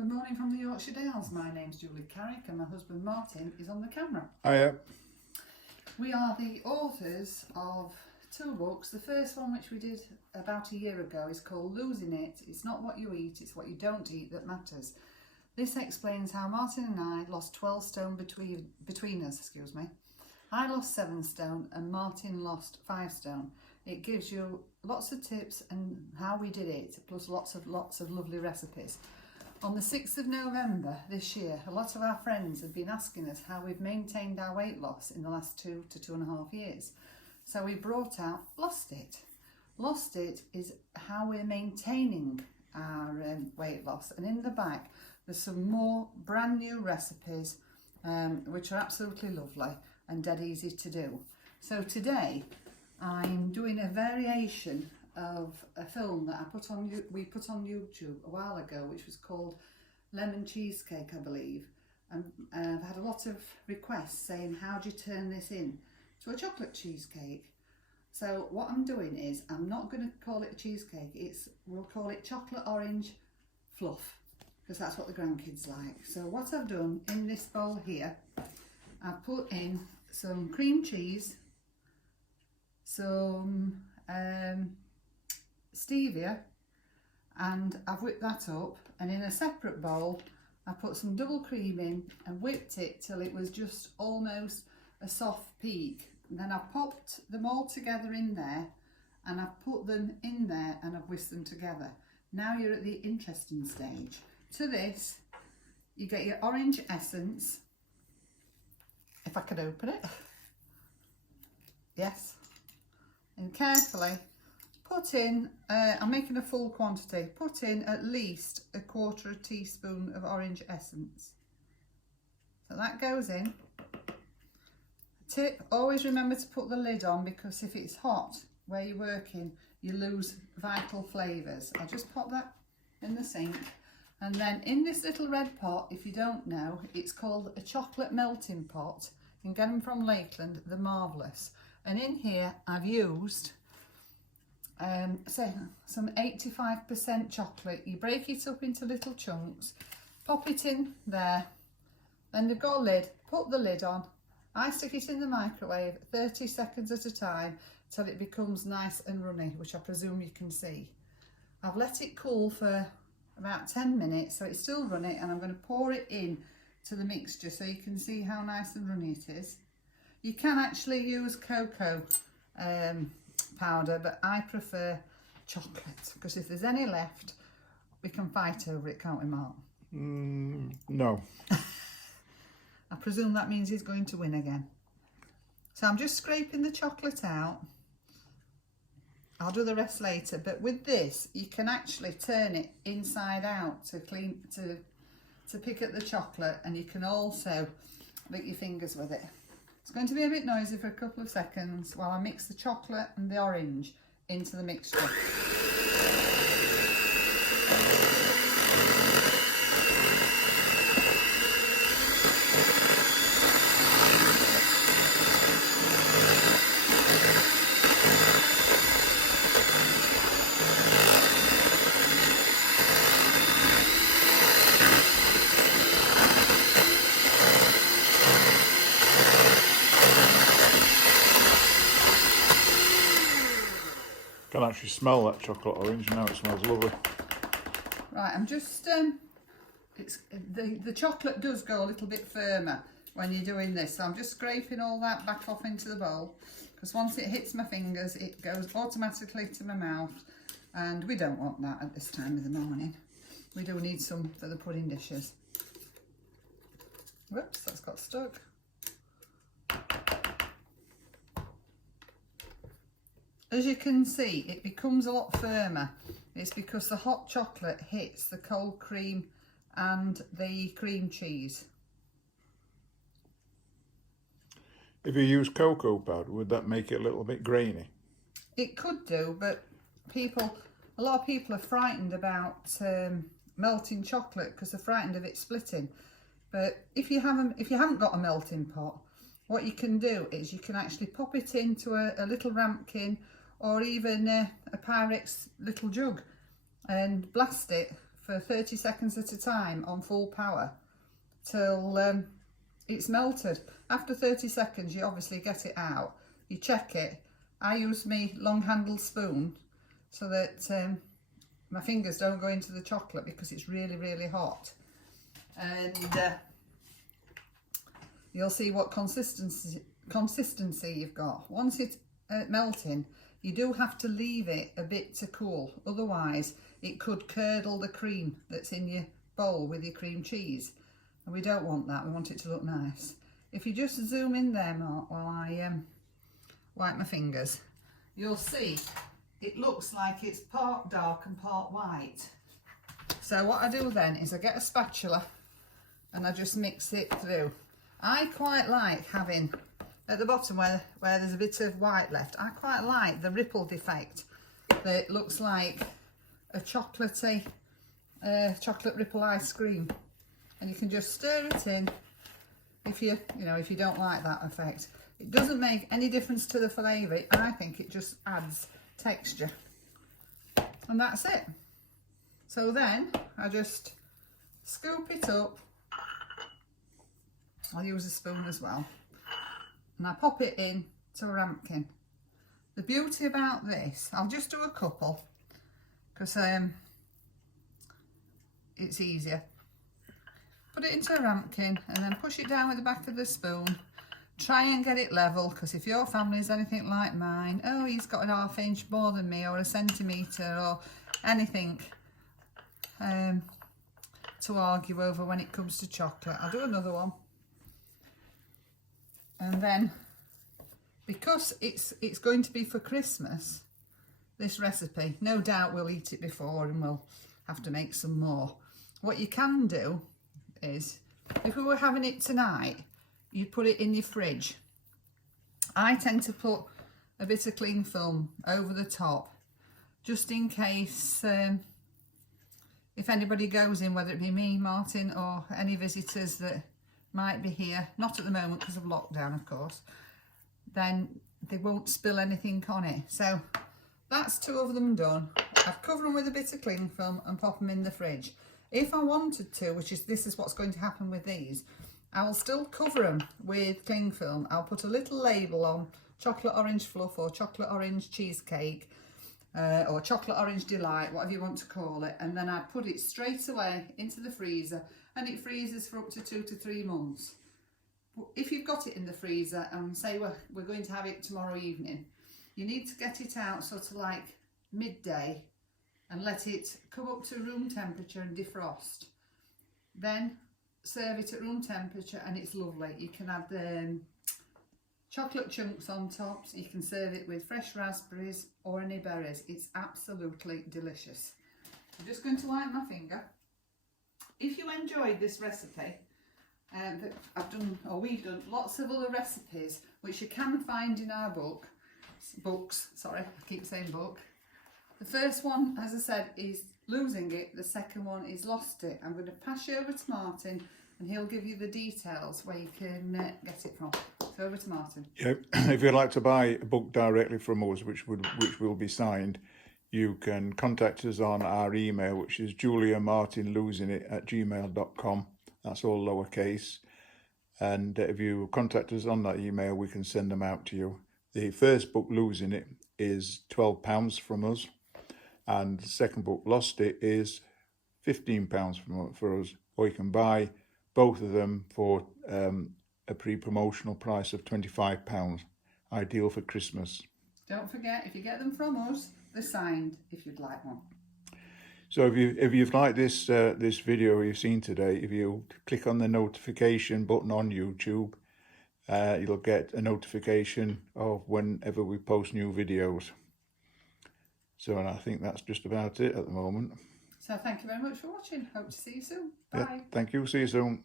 Good morning from the Yorkshire Dales. My name's Julie Carrick and my husband Martin is on the camera. Hiya. We are the authors of two books. The first one, which we did about a year ago, is called Losing It. It's not what you eat, it's what you don't eat that matters. This explains how Martin and I lost 12 stone between us, I lost 7 stone and Martin lost 5 stone. It gives you lots of tips and how we did it, plus lots of lovely recipes. On the 6th of November this year, a lot of our friends have been asking us how we've maintained our weight loss in the last 2 to 2.5 years. So we brought out Lost It. Lost It is how we're maintaining our weight loss. And in the back, there's some more brand new recipes, which are absolutely lovely and dead easy to do. So today, I'm doing a variation of a film that we put on YouTube a while ago, which was called Lemon Cheesecake, I believe, and I've had a lot of requests saying, how do you turn this in to a chocolate cheesecake? So what I'm doing is, I'm not going to call it a cheesecake, we'll call it chocolate orange fluff, because that's what the grandkids like. So what I've done in this bowl here, I've put in some cream cheese, some stevia, and I've whipped that up, and in a separate bowl I put some double cream in and whipped it till it was just almost a soft peak. And then I've popped them all together in there and I've put them in there and I've whisked them together. Now you're at the interesting stage. To this you get your orange essence, if I could open it, yes, and carefully put in, I'm making a full quantity, put in at least 1/4 teaspoon of orange essence. So that goes in. Tip, always remember to put the lid on, because if it's hot where you're working, you lose vital flavours. I'll just pop that in the sink. And then in this little red pot, if you don't know, it's called a chocolate melting pot. You can get them from Lakeland, they're marvellous. And in here I've used say some 85% chocolate. You break it up into little chunks, pop it in there, then you've got a lid, put the lid on. I stick it in the microwave 30 seconds at a time till it becomes nice and runny, which I presume you can see. I've let it cool for about 10 minutes, so it's still runny, and I'm going to pour it in to the mixture so you can see how nice and runny it is. You can actually use cocoa powder, but I prefer chocolate, because if there's any left we can fight over it, can't we, Mark? No. I presume that means he's going to win again. So I'm just scraping the chocolate out. I'll do the rest later, but with this you can actually turn it inside out to pick at the chocolate, and you can also lick your fingers with it. It's going to be a bit noisy for a couple of seconds while I mix the chocolate and the orange into the mixture. I can actually smell that chocolate orange now. It smells lovely. Right, I'm just the chocolate does go a little bit firmer when you're doing this, so I'm just scraping all that back off into the bowl, because once it hits my fingers it goes automatically to my mouth, and we don't want that at this time of the morning. We do need some for the pudding dishes. Whoops, that's got stuck. As you can see, it becomes a lot firmer. It's because the hot chocolate hits the cold cream and the cream cheese. If you use cocoa powder, would that make it a little bit grainy? It could do, but a lot of people are frightened about melting chocolate because they're frightened of it splitting. But if you haven't got a melting pot, what you can do is you can actually pop it into a little ramekin, or even a Pyrex little jug, and blast it for 30 seconds at a time on full power till it's melted. After 30 seconds, you obviously get it out. You check it. I use my long-handled spoon so that my fingers don't go into the chocolate because it's really, really hot. And you'll see what consistency you've got. Once it's melting, you do have to leave it a bit to cool. Otherwise, it could curdle the cream that's in your bowl with your cream cheese. And we don't want that. We want it to look nice. If you just zoom in there, Mark, while I wipe my fingers, you'll see it looks like it's part dark and part white. So what I do then is I get a spatula and I just mix it through. I quite like having, at the bottom where there's a bit of white left, I quite like the rippled effect that looks like a chocolatey, chocolate ripple ice cream. And you can just stir it in if you don't like that effect. It doesn't make any difference to the flavour. I think it just adds texture. And that's it. So then I just scoop it up. I'll use a spoon as well. And I pop it in to a ramekin. The beauty about this, I'll just do a couple because it's easier. Put it into a ramekin and then push it down with the back of the spoon. Try and get it level, because if your family is anything like mine, oh, he's got an ½ inch more than me, or a centimetre, or anything to argue over when it comes to chocolate. I'll do another one. And then, because it's going to be for Christmas, this recipe, no doubt we'll eat it before and we'll have to make some more. What you can do is, if we were having it tonight, you'd put it in your fridge. I tend to put a bit of cling film over the top, just in case if anybody goes in, whether it be me, Martin, or any visitors that might be here, not at the moment because of lockdown of course, then they won't spill anything on it. So that's 2 of them done. I've covered them with a bit of cling film and pop them in the fridge. If I wanted to, this is what's going to happen with these, I will still cover them with cling film. I'll put a little label on chocolate orange fluff or chocolate orange cheesecake or chocolate orange delight, whatever you want to call it, and then I put it straight away into the freezer, and it freezes for up to 2 to 3 months. If you've got it in the freezer and say we're going to have it tomorrow evening, you need to get it out sort of like midday and let it come up to room temperature and defrost. Then serve it at room temperature and it's lovely. You can add chocolate chunks on top, so you can serve it with fresh raspberries or any berries. It's absolutely delicious. I'm just going to wipe my finger. If you enjoyed this recipe, that I've done, or we've done lots of other recipes which you can find in our books, sorry, I keep saying book. The first one, as I said, is losing it. The second one is lost it. I'm going to pass you over to Martin and he'll give you the details where you can get it from. So over to Martin. Yeah, if you'd like to buy a book directly from us, which will be signed, you can contact us on our email, which is juliamartinlosingit@gmail.com. That's all lowercase. And if you contact us on that email, we can send them out to you. The first book, Losing It, is £12 from us. And the second book, Lost It, is £15 for us. Or you can buy both of them for a pre-promotional price of £25. Ideal for Christmas. Don't forget, if you get them from us, they're signed if you'd like one. So if you've liked this video you've seen today, if you click on the notification button on YouTube, you'll get a notification of whenever we post new videos. So and I think that's just about it at the moment. So thank you very much for watching. Hope to see you soon. Bye. Yeah, thank you. See you soon.